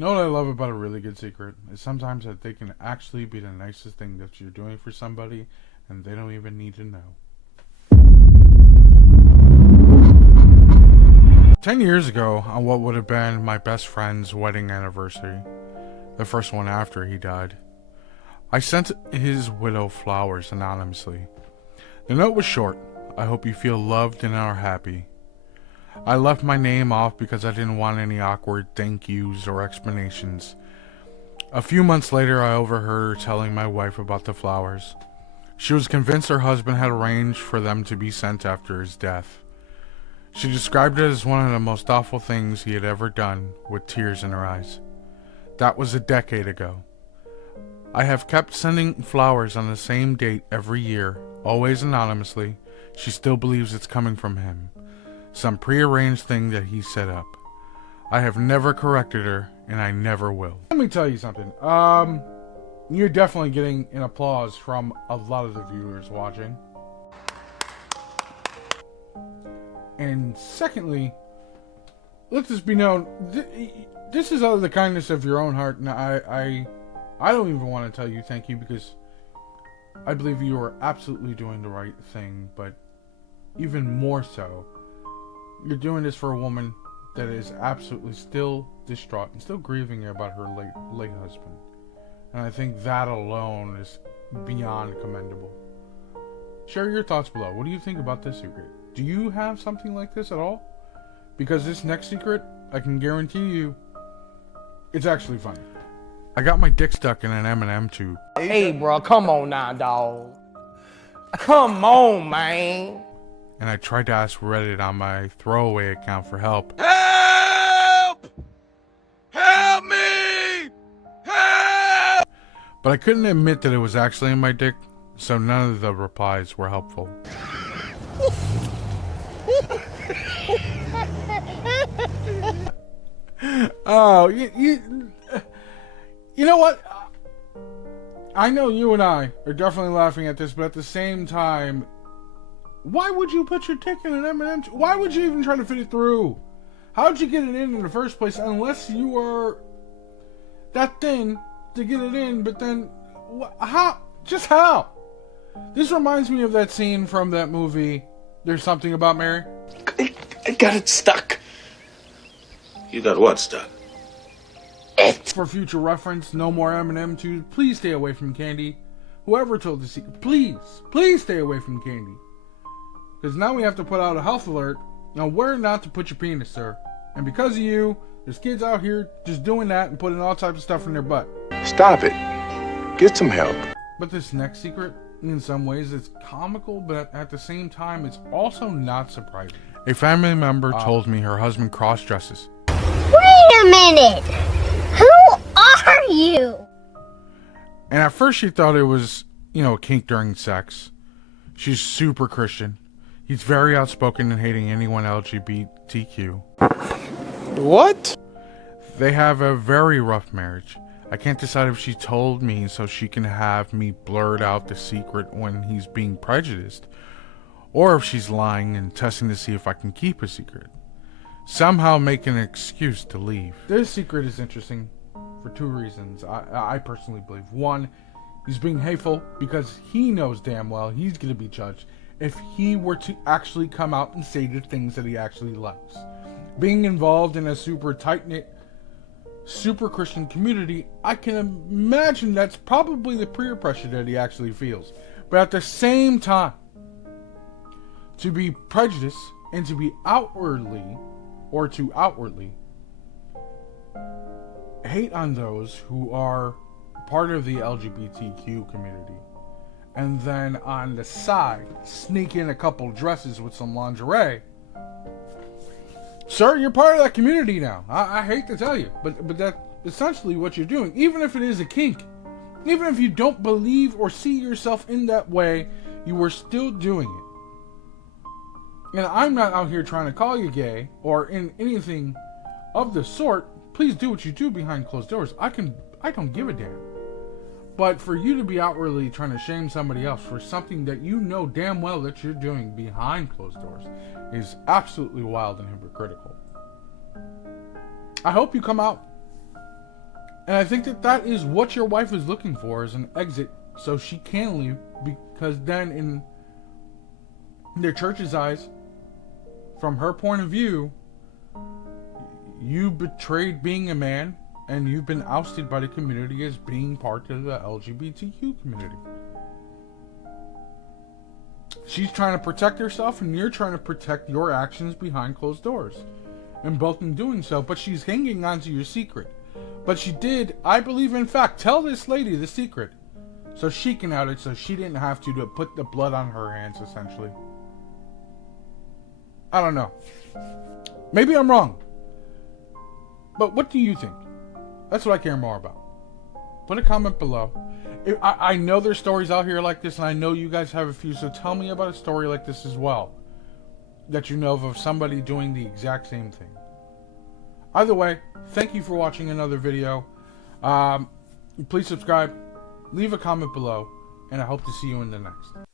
You know what I love about a really good secret? Is sometimes that they can actually be the nicest thing that you're doing for somebody and they don't even need to know. 10 years ago, on what would have been my best friend's wedding anniversary, the first one after he died, I sent his widow flowers anonymously. The note was short. I hope you feel loved and are happy. I left my name off because I didn't want any awkward thank yous or explanations. A few months later, I overheard her telling my wife about the flowers. She was convinced her husband had arranged for them to be sent after his death. She described it as one of the most awful things he had ever done, with tears in her eyes. That was a decade ago. I have kept sending flowers on the same date every year, always anonymously. She still believes it's coming from him. Some prearranged thing that he set up. I have never corrected her, and I never will. Let me tell you something. You're definitely getting an applause from a lot of the viewers watching. And secondly, let this be known, this is out of the kindness of your own heart, and I don't even want to tell you thank you, because I believe you are absolutely doing the right thing, but even more so, you're doing this for a woman that is absolutely still distraught and still grieving about her late husband. And I think that alone is beyond commendable. Share your thoughts below. What do you think about this secret? Do you have something like this at all? Because this next secret, I can guarantee you, it's actually funny. I got my dick stuck in an M&M tube. Hey, bro, come on now, dog. Come on, man. And I tried to ask Reddit on my throwaway account for help. Help! Help me! Help! But I couldn't admit that it was actually in my dick, so none of the replies were helpful. Oh, you know what? I know you and I are definitely laughing at this, but at the same time, why would you put your dick in an M&M? Why would you even try to fit it through? How'd you get it in the first place? Unless you are that thin to get it in, but then how? Just how? This reminds me of that scene from that movie, There's Something About Mary. I got it stuck. You got what stuck? For future reference, no more M&M tubes. Please stay away from candy. Whoever told the secret, please stay away from candy. Because now we have to put out a health alert on where not to put your penis, sir. And because of you, there's kids out here just doing that and putting all types of stuff in their butt. Stop it. Get some help. But this next secret, in some ways, it's comical, but at the same time, it's also not surprising. A family member told me her husband cross-dresses. Wait a minute! Who are you? And at first she thought it was, a kink during sex. She's super Christian. He's very outspoken and hating anyone LGBTQ. What? They have a very rough marriage. I can't decide if she told me so she can have me blurt out the secret when he's being prejudiced, or if she's lying and testing to see if I can keep a secret. Somehow make an excuse to leave. This secret is interesting for two reasons. I personally believe. One, he's being hateful because he knows damn well he's going to be judged if he were to actually come out and say the things that he actually likes. Being involved in a super tight-knit, super Christian community, I can imagine that's probably the peer pressure that he actually feels. But at the same time, to be prejudiced and to be outwardly hate on those who are part of the LGBTQ community, and then on the side sneak in a couple dresses with some lingerie. Sir, you're part of that community now. I hate to tell you, but that's essentially what you're doing. Even if it is a kink, even if you don't believe or see yourself in that way, you are still doing it. And I'm not out here trying to call you gay or in anything of the sort. Please do what you do behind closed doors. I don't give a damn. But for you to be outwardly trying to shame somebody else for something that you know damn well that you're doing behind closed doors is absolutely wild and hypocritical. I hope you come out And I think that that is what your wife is looking for, is an exit so she can leave, because then in the church's eyes, from her point of view, you betrayed being a man and you've been ousted by the community as being part of the LGBTQ community. She's trying to protect herself and you're trying to protect your actions behind closed doors. And both in doing so, but she's hanging on to your secret. But she did, I believe, in fact, tell this lady the secret. So she can out it, so she didn't have to put the blood on her hands, essentially. I don't know. Maybe I'm wrong. But what do you think? That's what I care more about. Put a comment below. I know there's stories out here like this, and I know you guys have a few, so tell me about a story like this as well, that you know of somebody doing the exact same thing. Either way, thank you for watching another video. Please subscribe, leave a comment below, and I hope to see you in the next.